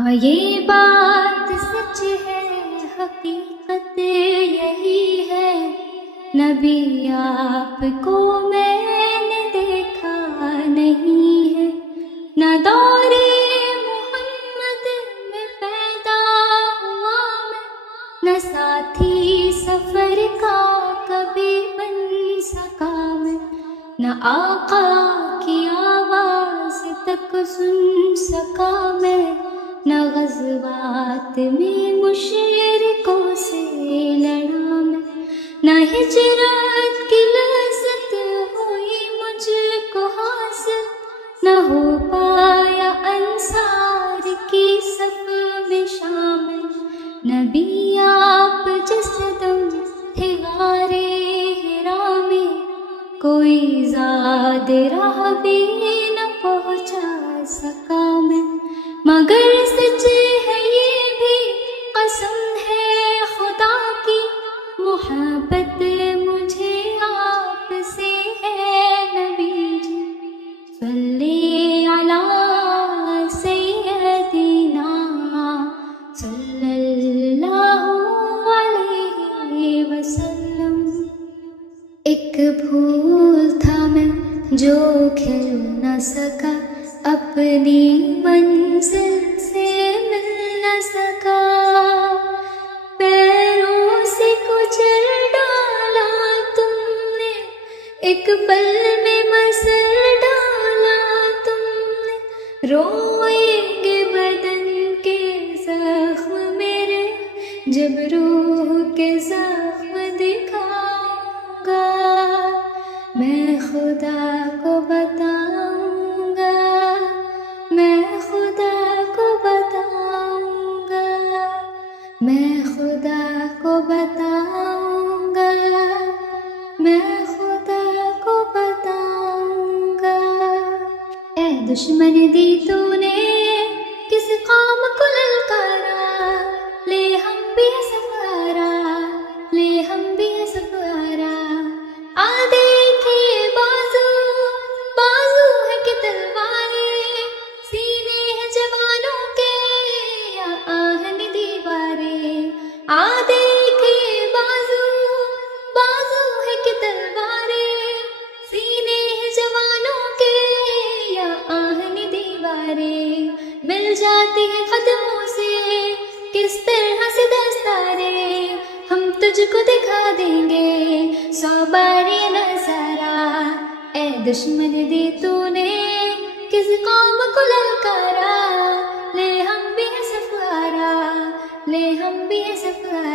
ہاں یہ بات سچ ہے، حقیقت یہی ہے، نبی آپ کو میں نے دیکھا نہیں ہے، نہ دور محمد میں پیدا ہوا میں، نہ ساتھی سفر کا کبھی بن سکا میں، نہ آقا کی آواز تک سن سکا میں، نہ غزوات میں مشرکوں سے لڑا میں، نہ ہجرت کی لذت ہوئی مجھ کو حاصل، نہ ہو پایا انصار کی صف میں شامل، نبی آپ جس دم تھے غار حرا میں، کوئی زاد راہ بھی نہ پہنچا سکا میں، مگر سچ ہے یہ بھی قسم ہے خدا کی، محبت مجھے آپ سے ہے نبی جی، صلی علی سیدنا صلی اللہ علیہ وسلم۔ ایک بھول تھا میں جو کھل نہ سکا، اپنی منزل سے مل نہ سکا، پیروں سے کچل ڈالا تم نے، ایک پل میں مسل ڈالا تم نے، روئیں گے بدن کے زخم میرے جب روح کے زخم دکھاؤں گا، میں خدا کو بتاؤں گا، میں خدا کو بتاؤں گا، میں خدا کو بتاؤں گا، میں خدا کو بتاؤں گا۔ اے دشمن دی تو نے کس قوم کو للکارا، لے ہم بھی ہے سفارا، لے ہم بھی ہے سفارا، آ دیکھیے بازو، بازو ہے کہ تلواریں، سینے ہیں جوانوں کے یا آہن دیواریں، آ دیکھیے بازو، بازو ہے کہ تلواریں، سینے ہیں جوانوں کے یا آہن دیواریں، مل جاتی ہے قدموں سے کس طرح سے دستاریں، ہم تجھ کو دکھا دیں گے 100 بار یہ نظارہ، اے دشمن دی تو نے کس قوم کو للکارا، لے ہم بھی ہے سفارا، لے ہم بھی ہے سفارا۔